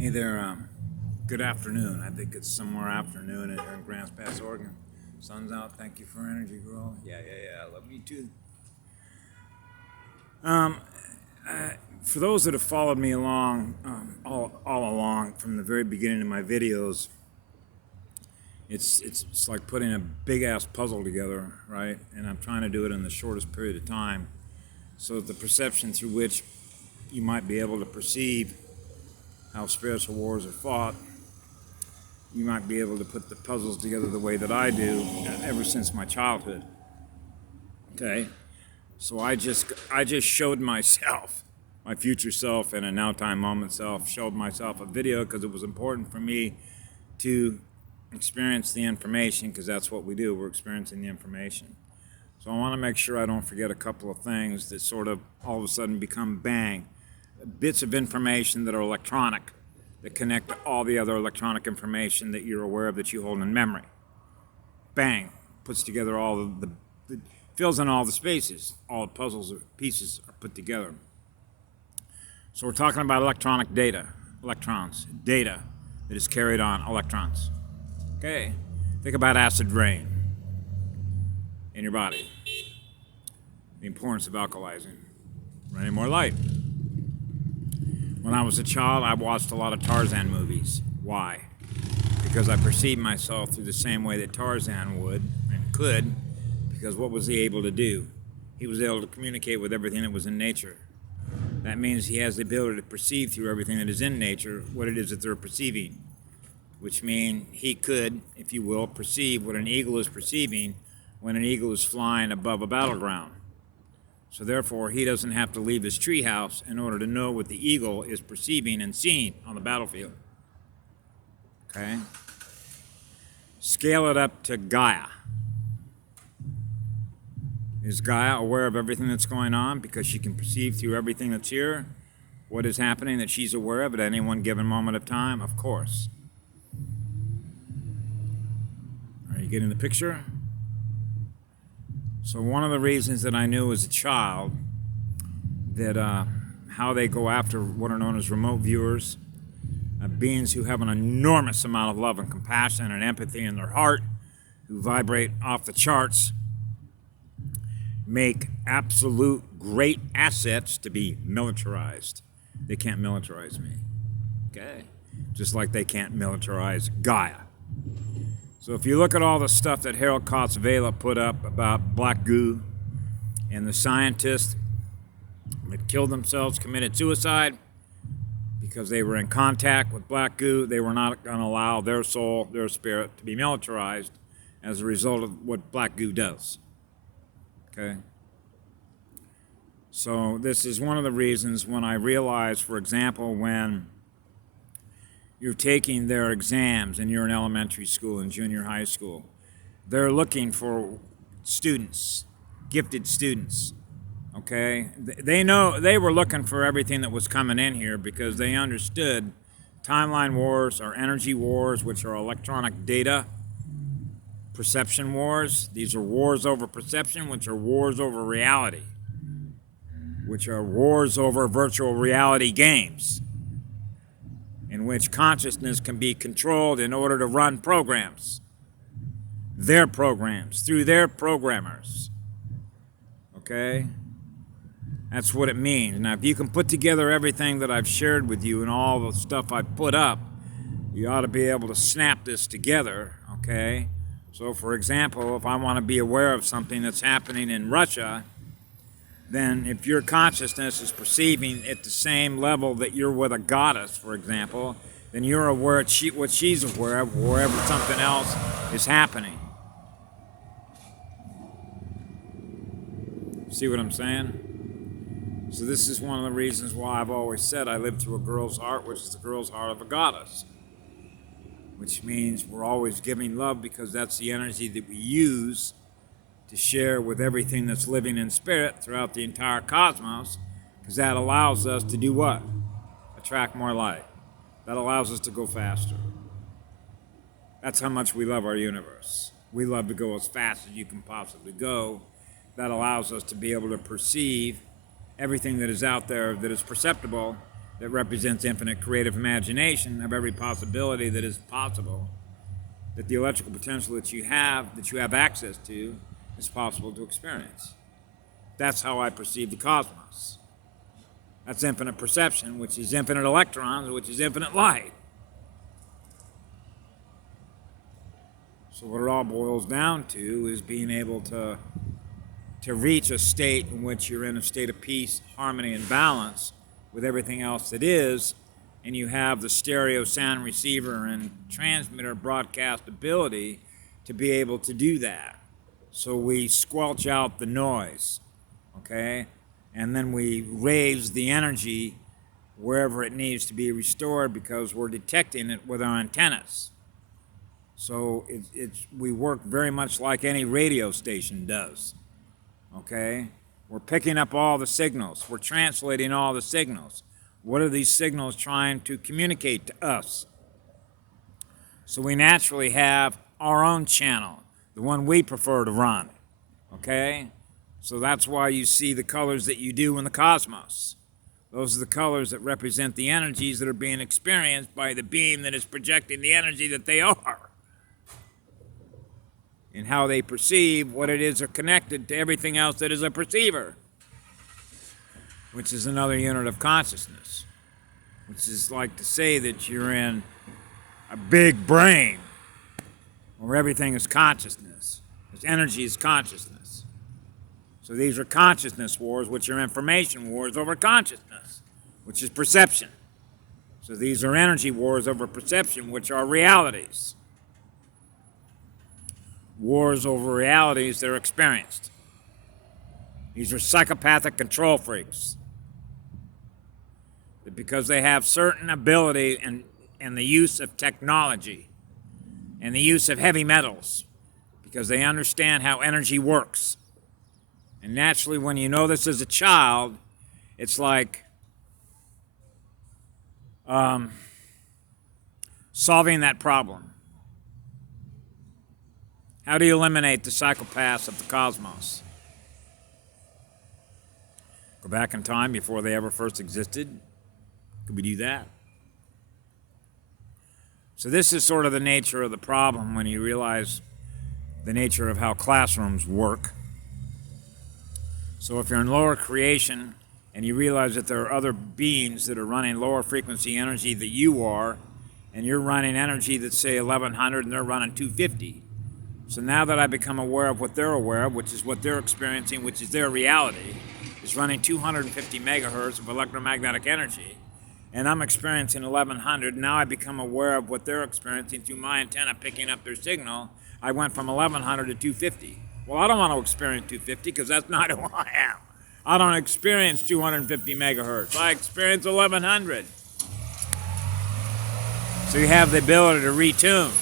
Hey there, good afternoon. I think it's somewhere afternoon here in Grants Pass, Oregon. Sun's out. Thank you for energy, girl. Yeah. I love you too. Um, for those that have followed me along, all along from the very beginning of my videos, it's like putting a big ass puzzle together, right? And I'm trying to do it in the shortest period of time, so that the perception through which you might be able to perceive how spiritual wars are fought, you might be able to put the puzzles together the way that I do ever since my childhood. Okay? So I just showed myself, my future self and a now time moment self, showed myself a video because it was important for me to experience the information, because that's what we do, we're experiencing the information. So I want to make sure I don't forget a couple of things that sort of all of a sudden become bang, bits of information that are electronic, that connect to all the other electronic information that you're aware of that you hold in memory. Bang, puts together all the fills in all the spaces, all the puzzles or pieces are put together. So we're talking about electronic data, electrons, data that is carried on electrons. Okay, think about acid rain in your body, the importance of alkalizing, running more light. When I was a child, I watched a lot of Tarzan movies. Why? Because I perceived myself through the same way that Tarzan would and could, because what was he able to do? He was able to communicate with everything that was in nature. That means he has the ability to perceive through everything that is in nature what it is that they're perceiving, which means he could, if you will, perceive what an eagle is perceiving when an eagle is flying above a battleground. So therefore, he doesn't have to leave his treehouse in order to know what the eagle is perceiving and seeing on the battlefield. Okay? Scale it up to Gaia. Is Gaia aware of everything that's going on because she can perceive through everything that's here what is happening that she's aware of at any one given moment of time? Of course. Are you getting the picture? So one of the reasons that I knew as a child that how they go after what are known as remote viewers, beings who have an enormous amount of love and compassion and empathy in their heart, who vibrate off the charts, make absolute great assets to be militarized. They can't militarize me. Okay? Just like they can't militarize Gaia. So if you look at all the stuff that Harold Kotz Vela put up about black goo and the scientists that killed themselves, committed suicide because they were in contact with black goo, they were not going to allow their soul, their spirit to be militarized as a result of what black goo does. Okay? So this is one of the reasons when I realized, for example, when you're taking their exams and you're in elementary school and junior high school, they're looking for students, gifted students, okay? They know they were looking for everything that was coming in here because they understood timeline wars are energy wars, which are electronic data, perception wars. These are wars over perception, which are wars over reality, which are wars over virtual reality games, in which consciousness can be controlled in order to run programs, their programs, through their programmers. Okay? That's what it means. Now, if you can put together everything that I've shared with you and all the stuff I've put up, you ought to be able to snap this together, okay? So, for example, if I want to be aware of something that's happening in Russia, then if your consciousness is perceiving at the same level that you're with a goddess, for example, then you're aware of what she's aware of wherever something else is happening. See what I'm saying? So this is one of the reasons why I've always said I live through a girl's heart, which is the girl's heart of a goddess. Which means we're always giving love because that's the energy that we use to share with everything that's living in spirit throughout the entire cosmos, because that allows us to do what? Attract more light. That allows us to go faster. That's how much we love our universe. We love to go as fast as you can possibly go. That allows us to be able to perceive everything that is out there that is perceptible that represents infinite creative imagination of every possibility that is possible, that the electrical potential that you have access to, is possible to experience. That's how I perceive the cosmos. That's infinite perception, which is infinite electrons, which is infinite light. So what it all boils down to is being able to reach a state in which you're in a state of peace, harmony, and balance with everything else that is, and you have the stereo sound receiver and transmitter broadcast ability to be able to do that. So we squelch out the noise, okay? And then we raise the energy wherever it needs to be restored because we're detecting it with our antennas. So we work very much like any radio station does, okay? We're picking up all the signals. We're translating all the signals. What are these signals trying to communicate to us? So we naturally have our own channel, the one we prefer to run, okay? So that's why you see the colors that you do in the cosmos. Those are the colors that represent the energies that are being experienced by the being that is projecting the energy that they are. And how they perceive what it is are connected to everything else that is a perceiver, which is another unit of consciousness, which is like to say that you're in a big brain where everything is consciousness. Because energy is consciousness. So these are consciousness wars, which are information wars over consciousness, which is perception. So these are energy wars over perception, which are realities. Wars over realities that are experienced. These are psychopathic control freaks. That because they have certain ability and the use of technology and the use of heavy metals, because they understand how energy works. And naturally, when you know this as a child, it's like solving that problem. How do you eliminate the psychopaths of the cosmos? Go back in time before they ever first existed? Could we do that? So this is sort of the nature of the problem when you realize the nature of how classrooms work. So if you're in lower creation and you realize that there are other beings that are running lower frequency energy than you are, and you're running energy that's say 1100 and they're running 250. So now that I become aware of what they're aware of, which is what they're experiencing, which is their reality, is running 250 megahertz of electromagnetic energy, and I'm experiencing 1100, now I become aware of what they're experiencing through my antenna picking up their signal. I went from 1100 to 250. Well, I don't want to experience 250 because that's not who I am. I don't experience 250 megahertz. I experience 1100. So you have the ability to retune.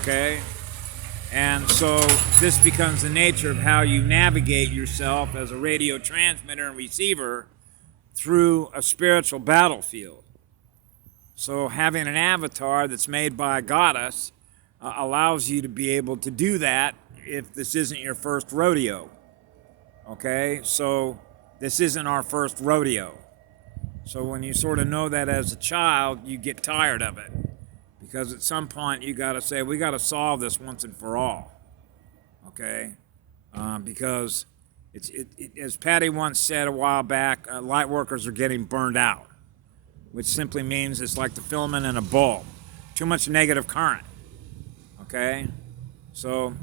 Okay? And so this becomes the nature of how you navigate yourself as a radio transmitter and receiver through a spiritual battlefield. So having an avatar that's made by a goddess allows you to be able to do that if this isn't your first rodeo. Okay? So this isn't our first rodeo. So when you sort of know that as a child, you get tired of it. Because at some point you got to say, we got to solve this once and for all, okay? Because as Patty once said a while back, light workers are getting burned out, which simply means it's like the filament in a bulb, too much negative current, okay? So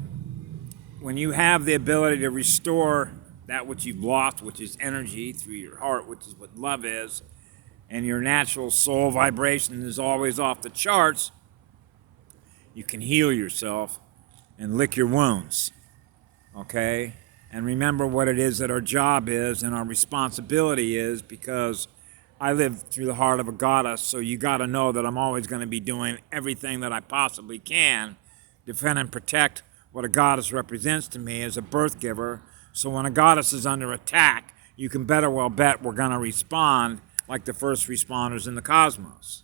when you have the ability to restore that which you've lost, which is energy through your heart, which is what love is, and your natural soul vibration is always off the charts, you can heal yourself and lick your wounds, okay? And remember what it is that our job is and our responsibility is, because I live through the heart of a goddess, so you got to know that I'm always going to be doing everything that I possibly can to defend and protect what a goddess represents to me as a birth giver. So when a goddess is under attack, you can better well bet we're going to respond like the first responders in the cosmos.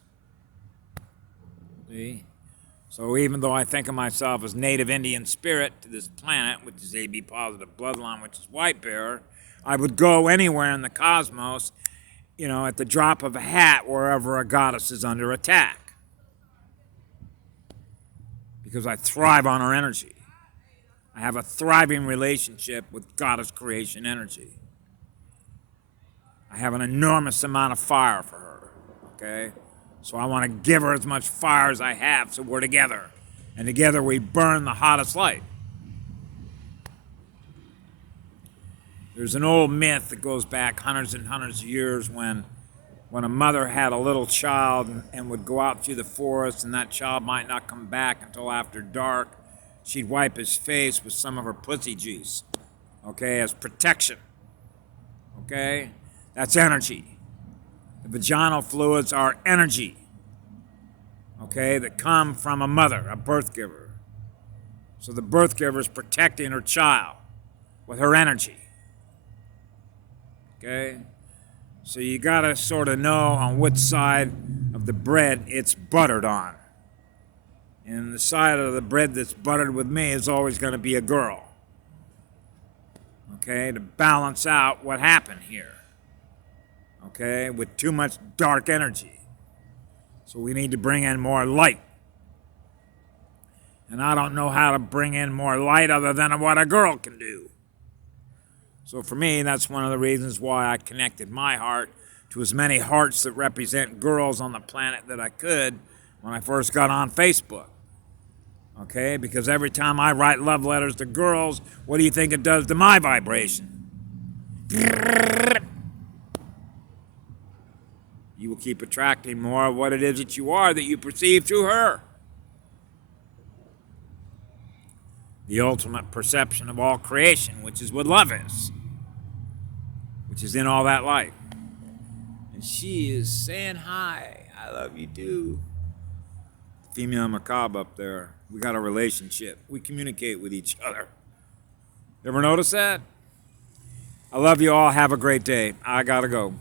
See? So even though I think of myself as native Indian spirit to this planet, which is AB positive bloodline, which is white bearer, I would go anywhere in the cosmos at the drop of a hat wherever a goddess is under attack. Because I thrive on her energy. I have a thriving relationship with goddess creation energy. I have an enormous amount of fire for her, okay? So I want to give her as much fire as I have so we're together. And together we burn the hottest light. There's an old myth that goes back hundreds and hundreds of years when a mother had a little child and would go out through the forest and that child might not come back until after dark. She'd wipe his face with some of her pussy juice, okay, as protection, okay? That's energy. The vaginal fluids are energy, okay, that come from a mother, a birth giver. So the birth giver is protecting her child with her energy, okay? So you gotta sort of know on which side of the bread it's buttered on. And the side of the bread that's buttered with me is always gonna be a girl. Okay, to balance out what happened here. Okay, with too much dark energy. So we need to bring in more light. And I don't know how to bring in more light other than what a girl can do. So for me, that's one of the reasons why I connected my heart to as many hearts that represent girls on the planet that I could when I first got on Facebook. Okay, because every time I write love letters to girls, what do you think it does to my vibration? You will keep attracting more of what it is that you are that you perceive through her. The ultimate perception of all creation, which is what love is, which is in all that light. And she is saying hi. I love you too. Female macabre up there. We got a relationship. We communicate with each other. Ever notice that? I love you all. Have a great day. I gotta go.